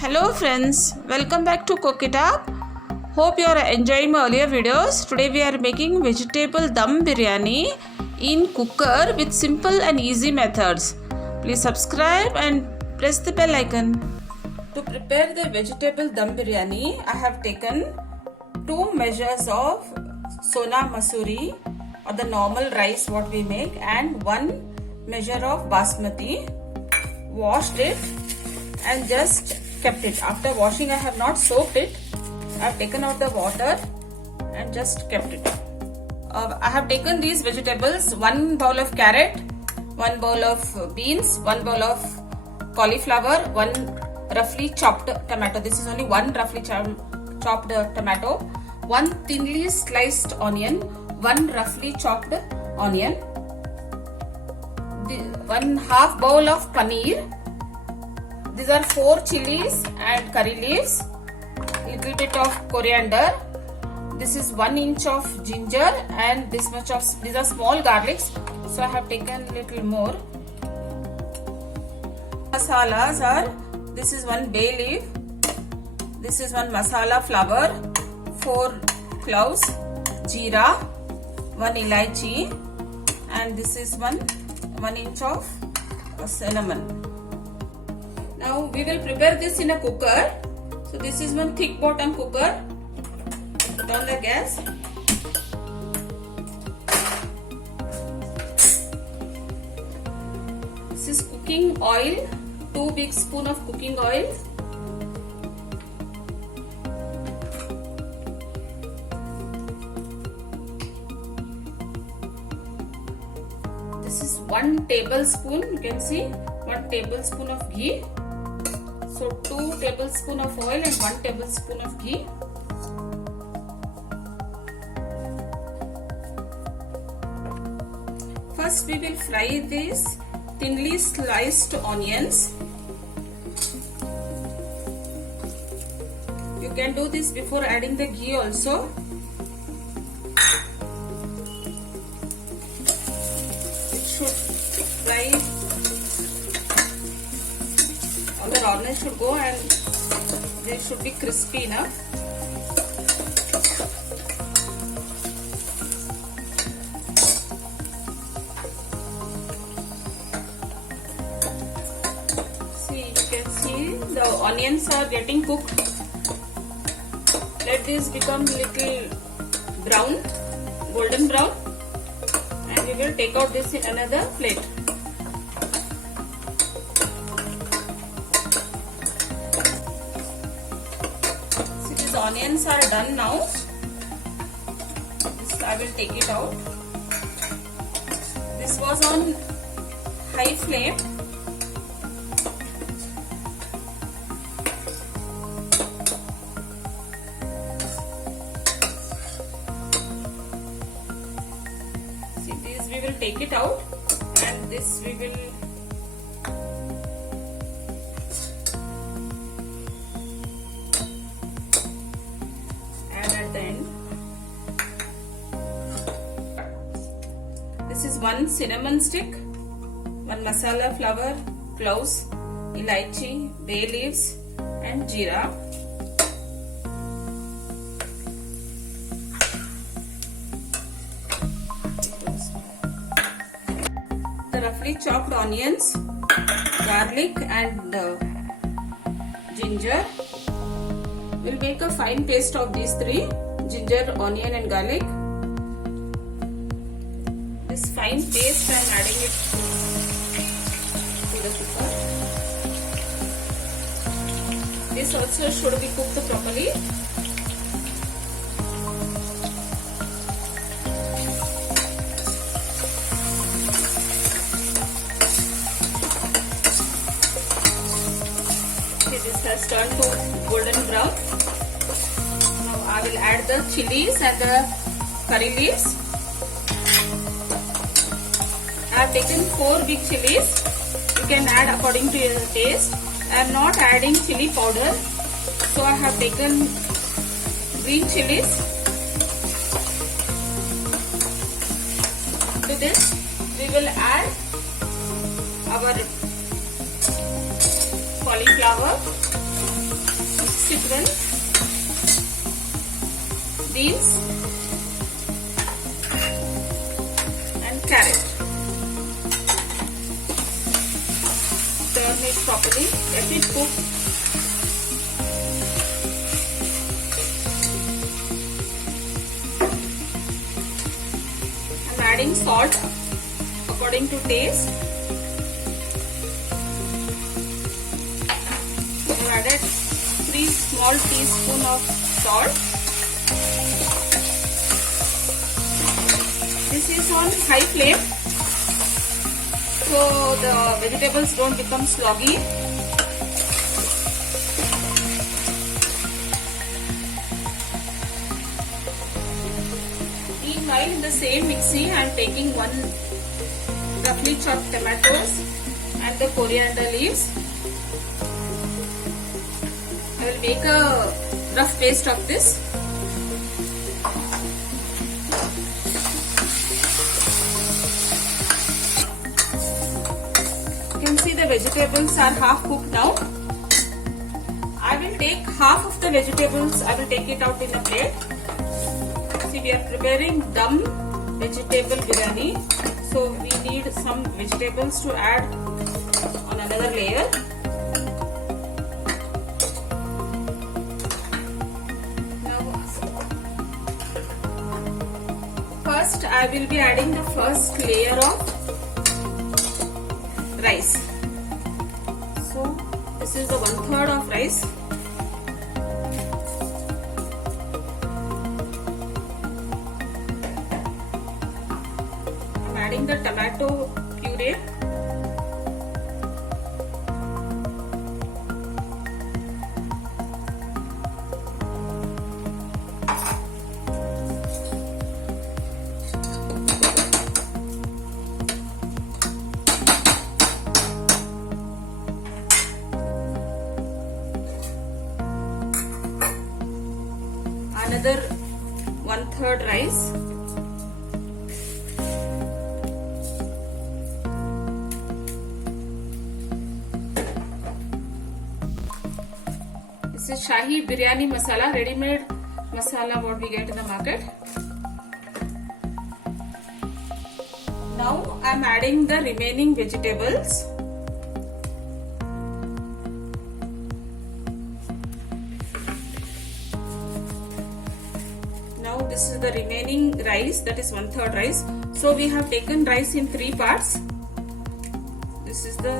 Hello friends, welcome back to Cook It Up. Hope you are enjoying my earlier videos. Today we are making vegetable dum biryani in cooker with simple and easy methods. Please subscribe and press the bell icon. To prepare the vegetable dum biryani, I have taken 2 measures of Sona Masuri or the normal rice what we make and 1 measure of basmati. Washed it and just kept it. After washing, I have not soaked it. I have taken out the water and just kept it. I have taken these vegetables: 1 bowl of carrot, 1 bowl of beans, 1 bowl of cauliflower, 1 roughly chopped tomato. This is only 1 roughly chopped tomato, 1 thinly sliced onion, 1 roughly chopped onion, 1/2 bowl of paneer. These are 4 chilies and curry leaves, little bit of coriander. This is 1 inch of ginger and this much of, these are small garlics, so I have taken little more. Masalas are, this is 1 bay leaf, this is 1 masala flower, 4 cloves, jeera, 1 elaichi, and this is 1 inch of cinnamon. Now we will prepare this in a cooker. So this is 1 thick bottom cooker. Put on the gas. This is cooking oil, 2 big spoon of cooking oil. This is 1 tablespoon, you can see 1 tablespoon of ghee. So 2 tablespoon of oil and 1 tablespoon of ghee. First we will fry these thinly sliced onions. You can do this before adding the ghee also. It should fry, all the rawness should go and they should be crispy enough. See, you can see the onions are getting cooked. Let this become little brown, golden brown, and we will take out this in another plate. Onions are done now. This I will take it out. This was on high flame. See, this we will take it out and this we will at the end. This is 1 cinnamon stick, 1 masala flower, cloves, elaichi, bay leaves and jeera. The roughly chopped onions, garlic and ginger. We'll make a fine paste of these 3, ginger, onion and garlic. This fine paste I am adding it to the cooker. This also should be cooked properly. Okay, this has turned to golden brown. I will add the chilies and the curry leaves. I have taken 4 big chilies. You can add according to your taste. I am not adding chili powder, so I have taken green chilies. To this, we will add our cauliflower. well. Beans and carrot. Turn it properly. Let it cook. I'm adding salt according to taste. I've added 3 small teaspoons of salt. This is on high flame, so the vegetables don't become soggy. Meanwhile, in the same mixie, I am taking 1 roughly chopped tomatoes and the coriander leaves. I will make a rough paste of this. You can see the vegetables are half cooked now. I will take half of the vegetables, I will take it out in a plate. See, we are preparing dum vegetable biryani. So we need some vegetables to add on another layer. First, I will be adding the first layer of rice. So, this is the 1/3 of rice. I'm adding the tomato puree. Another 1/3 rice. This is Shahi Biryani Masala, ready-made masala what we get in the market. Now I am adding the remaining vegetables. Now this is the remaining rice, that is 1/3 rice. So we have taken rice in 3 parts. This is the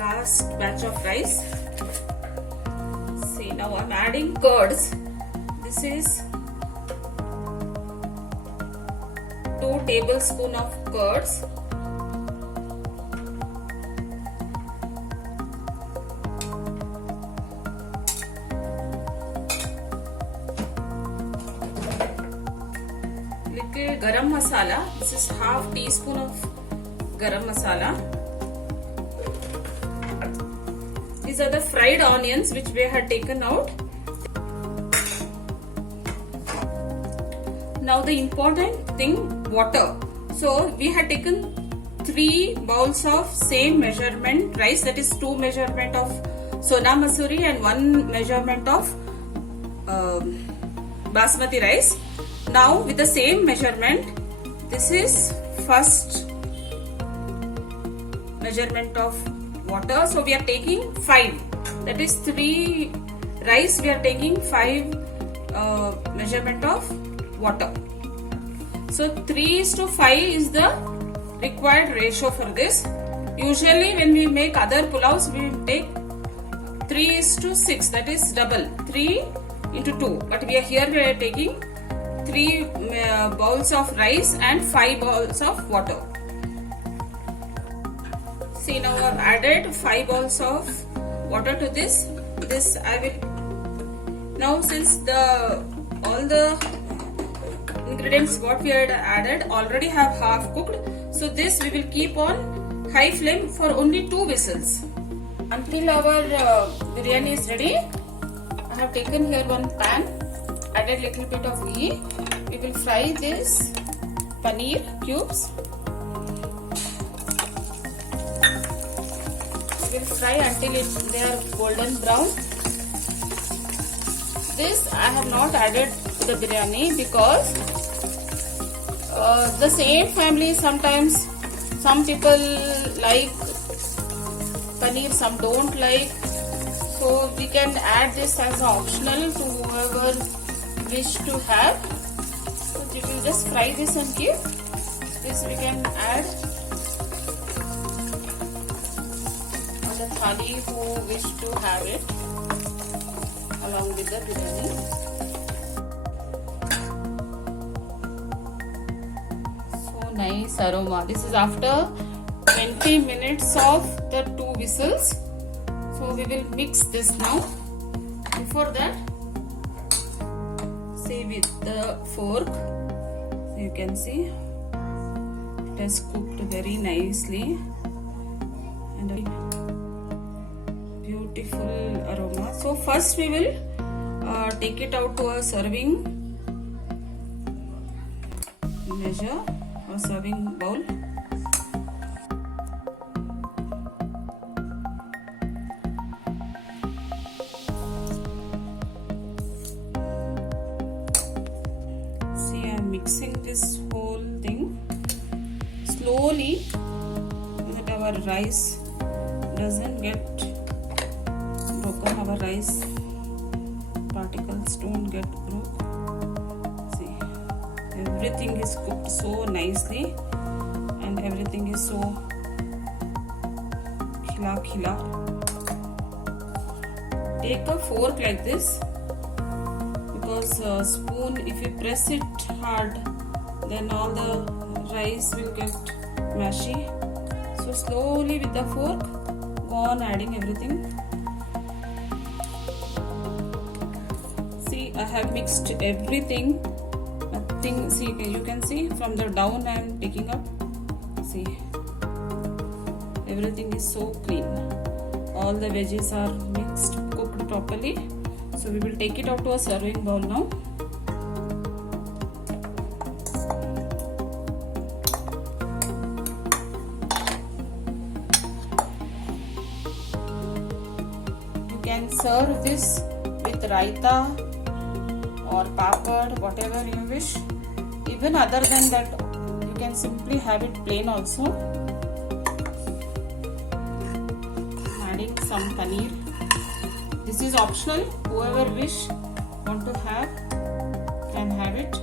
last batch of rice. See, now I'm adding curds. This is 2 tablespoons of curds. Little garam masala. This is half teaspoon of garam masala. These are the fried onions which we had taken out. Now the important thing, water. So we had taken 3 bowls of same measurement rice, that is 2 measurement of Sona Masuri and 1 measurement of basmati rice. Now with the same measurement, this is first measurement of water. So we are taking 5, that is 3 rice, we are taking 5 measurement of water. So 3:5 is the required ratio for this. Usually when we make other pulavs, we will take 3:6, that is double, 3:2. But we are taking 3 bowls of rice and 5 bowls of water. See, now I have added 5 bowls of water to this. This I will now, since all the ingredients what we had added already have half cooked, so this we will keep on high flame for only 2 whistles until our biryani is ready. I have taken here 1 pan, added little bit of ghee. We will fry this paneer cubes. We will fry until they are golden brown. This I have not added to the biryani because the same family, sometimes some people like paneer, some don't like. So we can add this as optional to whoever wish to have. So we will just fry this and keep. This we can add on the thali who wish to have it along with the biryani. So nice aroma. This is after 20 minutes of the 2 whistles. So we will mix this now. Before that, see with the fork, you can see it has cooked very nicely and a beautiful aroma. So first we will take it out to a serving measure or serving bowl. Mixing this whole thing slowly so that our rice doesn't get broken, our rice particles don't get broke. See, everything is cooked so nicely and everything is so khila. Take a fork like this, because spoon, if you press it hard, then all the rice will get mushy. So slowly with the fork, go on adding everything. See, I have mixed everything. Nothing. See, you can see from the down I am taking up. See, everything is so clean. All the veggies are mixed, cooked properly. So we will take it out to a serving bowl now. You can serve this with raita or papad, whatever you wish. Even other than that, you can simply have it plain also. Adding some paneer. This is optional. Whoever want to have can have it.